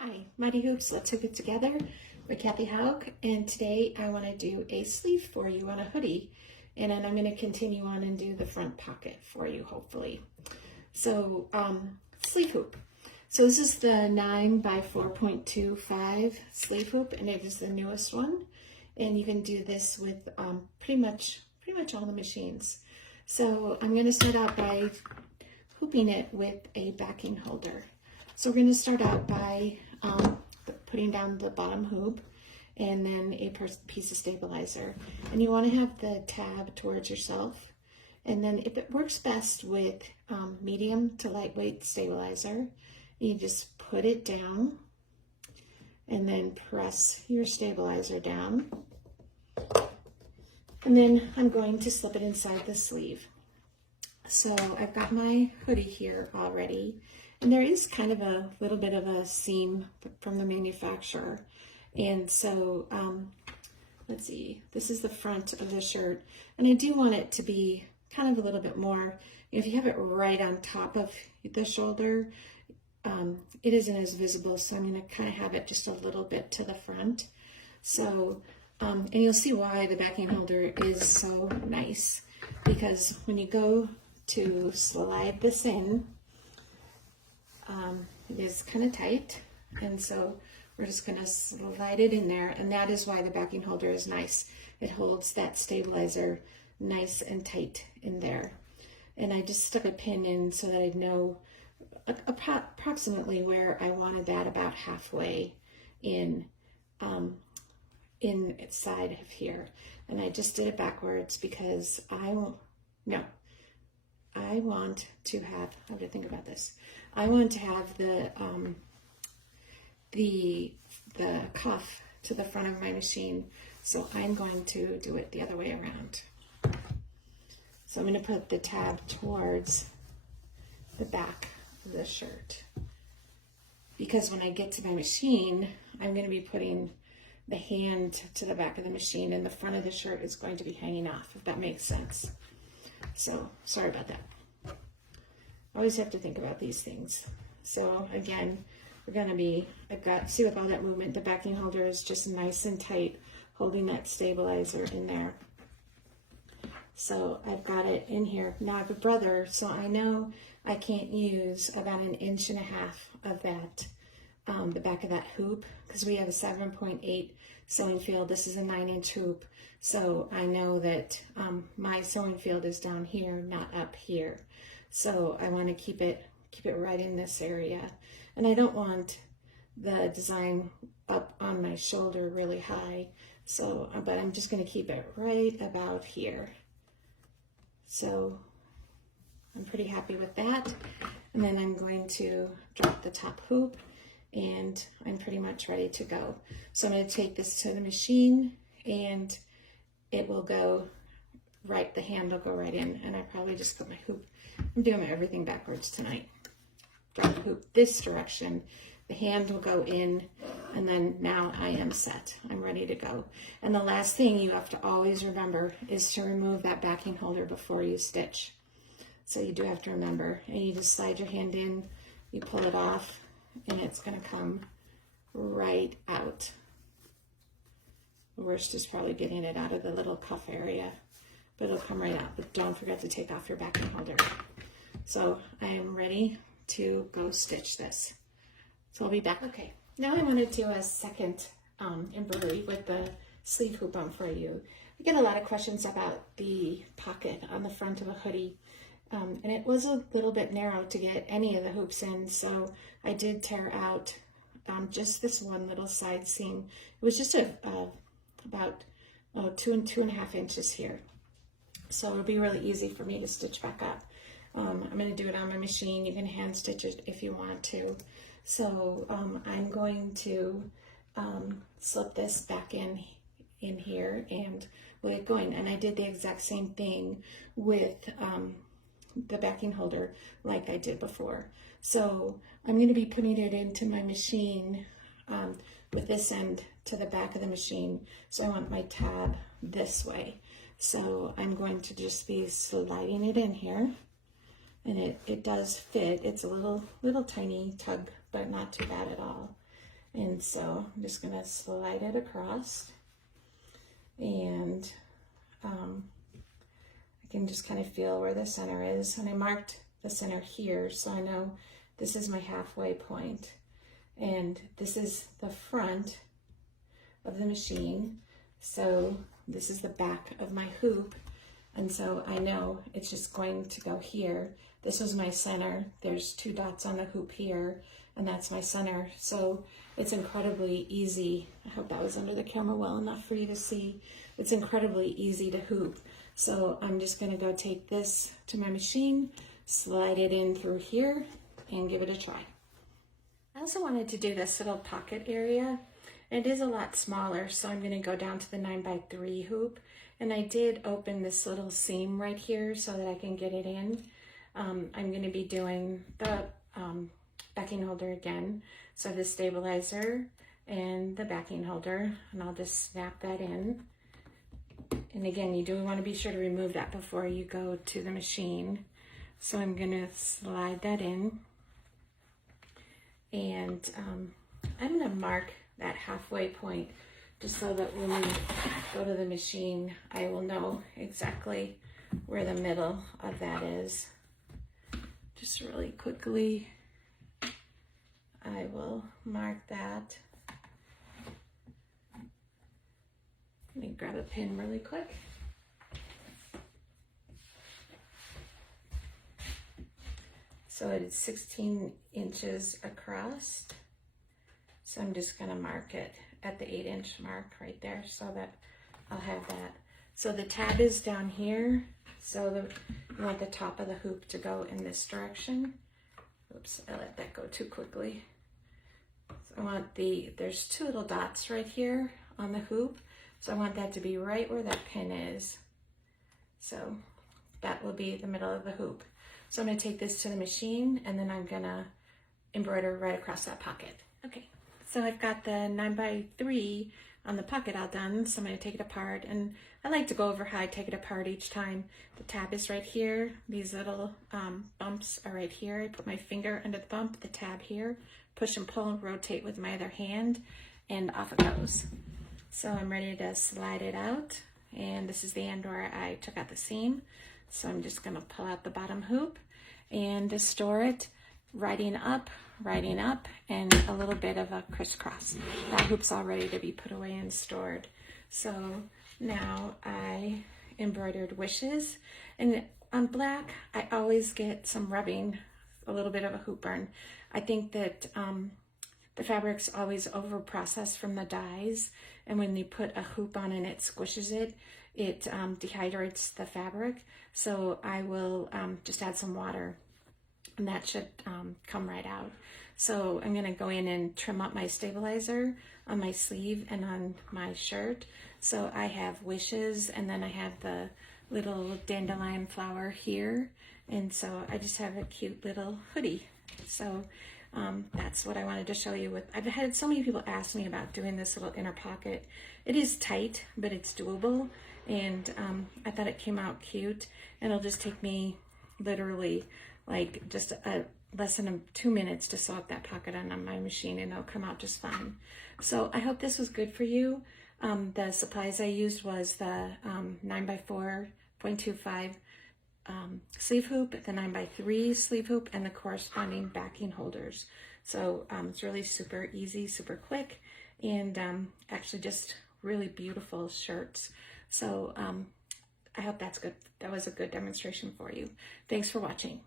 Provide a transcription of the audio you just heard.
Hi, Mighty Hoops, let's hoop it together with Kathy Haug, and today I want to do a sleeve for you on a hoodie, and then I'm going to continue on and do the front pocket for you, hopefully. So, sleeve hoop. So this is the 9 by 4.25 sleeve hoop, and it is the newest one, and you can do this with pretty much all the machines. So I'm going to start out by hooping it with a backing holder. So we're going to start out by putting down the bottom hoop and then a piece of stabilizer. And you want to have the tab towards yourself. And then if it works best with medium to lightweight stabilizer, you just put it down and then press your stabilizer down. And then I'm going to slip it inside the sleeve. So I've got my hoodie here already. And there is kind of a little bit of a seam from the manufacturer. And so, let's see, this is the front of the shirt. And I do want it to be kind of a little bit more, if you have it right on top of the shoulder, it isn't as visible. So I'm going to kind of have it just a little bit to the front. So, and you'll see why the backing holder is so nice. Because when you go to slide this in, it is kind of tight, and so we're just going to slide it in there, and that is why the backing holder is nice. It holds that stabilizer nice and tight in there. And I just stuck a pin in so that I'd know approximately where I wanted that, about halfway in side of here. And I just did it backwards because I want to have, how to think about this. I want to have the cuff to the front of my machine, so I'm going to do it the other way around. So I'm going to put the tab towards the back of the shirt, because when I get to my machine, I'm going to be putting the hand to the back of the machine, and the front of the shirt is going to be hanging off, if that makes sense. So sorry about that. Always have to think about these things. So again, we're going to be, see with all that movement, the backing holder is just nice and tight, holding that stabilizer in there. So I've got it in here. Now I have a brother, so I know I can't use about 1.5 inches of that, the back of that hoop, because we have a 7.8 sewing field. This is a 9-inch hoop. So I know that my sewing field is down here, not up here. So I want to keep it right in this area. And I don't want the design up on my shoulder really high. So, but I'm just going to keep it right about here. So I'm pretty happy with that. And then I'm going to drop the top hoop, and I'm pretty much ready to go. So I'm going to take this to the machine, and it will go right, the hand will go right in, and I probably just put my hoop, I'm doing everything backwards tonight. Drop the hoop this direction, the hand will go in, and then now I am set. I'm ready to go. And the last thing you have to always remember is to remove that backing holder before you stitch. So you do have to remember, and you just slide your hand in, you pull it off, and it's going to come right out. The worst is probably getting it out of the little cuff area, but it'll come right out. But don't forget to take off your backing holder. So I am ready to go stitch this. So I'll be back. Okay, now I want to do a second embroidery with the sleeve hoop on for you. I get a lot of questions about the pocket on the front of a hoodie. And it was a little bit narrow to get any of the hoops in, so I did tear out just this one little side seam. It was just about 2 and 2.5 inches here. So it'll be really easy for me to stitch back up. I'm going to do it on my machine. You can hand stitch it if you want to. So I'm going to slip this back in here, and we'll get going. And I did the exact same thing with the backing holder like I did before. So I'm going to be putting it into my machine with this end to the back of the machine. So I want my tab this way. So I'm going to just be sliding it in here, and it does fit. It's a little tiny tug, but not too bad at all. And so I'm just gonna slide it across, and I can just kind of feel where the center is. And I marked the center here, so I know this is my halfway point. And this is the front of the machine. So this is the back of my hoop. And so I know it's just going to go here. This was my center. There's 2 dots on the hoop here, and that's my center. So it's incredibly easy. I hope that was under the camera well enough for you to see. It's incredibly easy to hoop. So I'm just gonna go take this to my machine, slide it in through here, and give it a try. I also wanted to do this little pocket area. It is a lot smaller, so I'm gonna go down to the 9x3 hoop. And I did open this little seam right here so that I can get it in. I'm gonna be doing the backing holder again. So the stabilizer and the backing holder, and I'll just snap that in. And again, you do want to be sure to remove that before you go to the machine. So I'm gonna slide that in. And I'm gonna mark that halfway point just so that when we go to the machine, I will know exactly where the middle of that is. Just really quickly, I will mark that. Let me grab a pin really quick. So it is 16 inches across. So I'm just gonna mark it at the 8-inch mark right there so that I'll have that. So the tab is down here. So you want the top of the hoop to go in this direction. Oops, I let that go too quickly. So I want there's 2 little dots right here on the hoop. So I want that to be right where that pin is. So that will be the middle of the hoop. So I'm gonna take this to the machine, and then I'm gonna embroider right across that pocket. Okay, so I've got the 9x3 on the pocket all done. So I'm gonna take it apart, and I like to go over how I take it apart each time. The tab is right here. These little bumps are right here. I put my finger under the bump, the tab here, push and pull, rotate with my other hand, and off it goes. So I'm ready to slide it out, and this is the end where I took out the seam. So I'm just gonna pull out the bottom hoop and to store it, riding up, and a little bit of a crisscross. That hoop's all ready to be put away and stored. So now I embroidered wishes, and on black, I always get some rubbing, a little bit of a hoop burn. I think that the fabric's always over processed from the dyes, and when you put a hoop on and it squishes it, it dehydrates the fabric. So I will just add some water, and that should come right out. So I'm gonna go in and trim up my stabilizer on my sleeve and on my shirt. So I have wishes, and then I have the little dandelion flower here. And so I just have a cute little hoodie. So that's what I wanted to show you with. I've had so many people ask me about doing this little inner pocket. It is tight, but it's doable. And I thought it came out cute. And it'll just take me literally like just less than 2 minutes to sew up that pocket on my machine, and it'll come out just fine. So I hope this was good for you. The supplies I used was the 9x4.25 sleeve hoop, the 9x3 sleeve hoop, and the corresponding backing holders. So it's really super easy, super quick, and actually just really beautiful shirts. So I hope that's good. That was a good demonstration for you. Thanks for watching.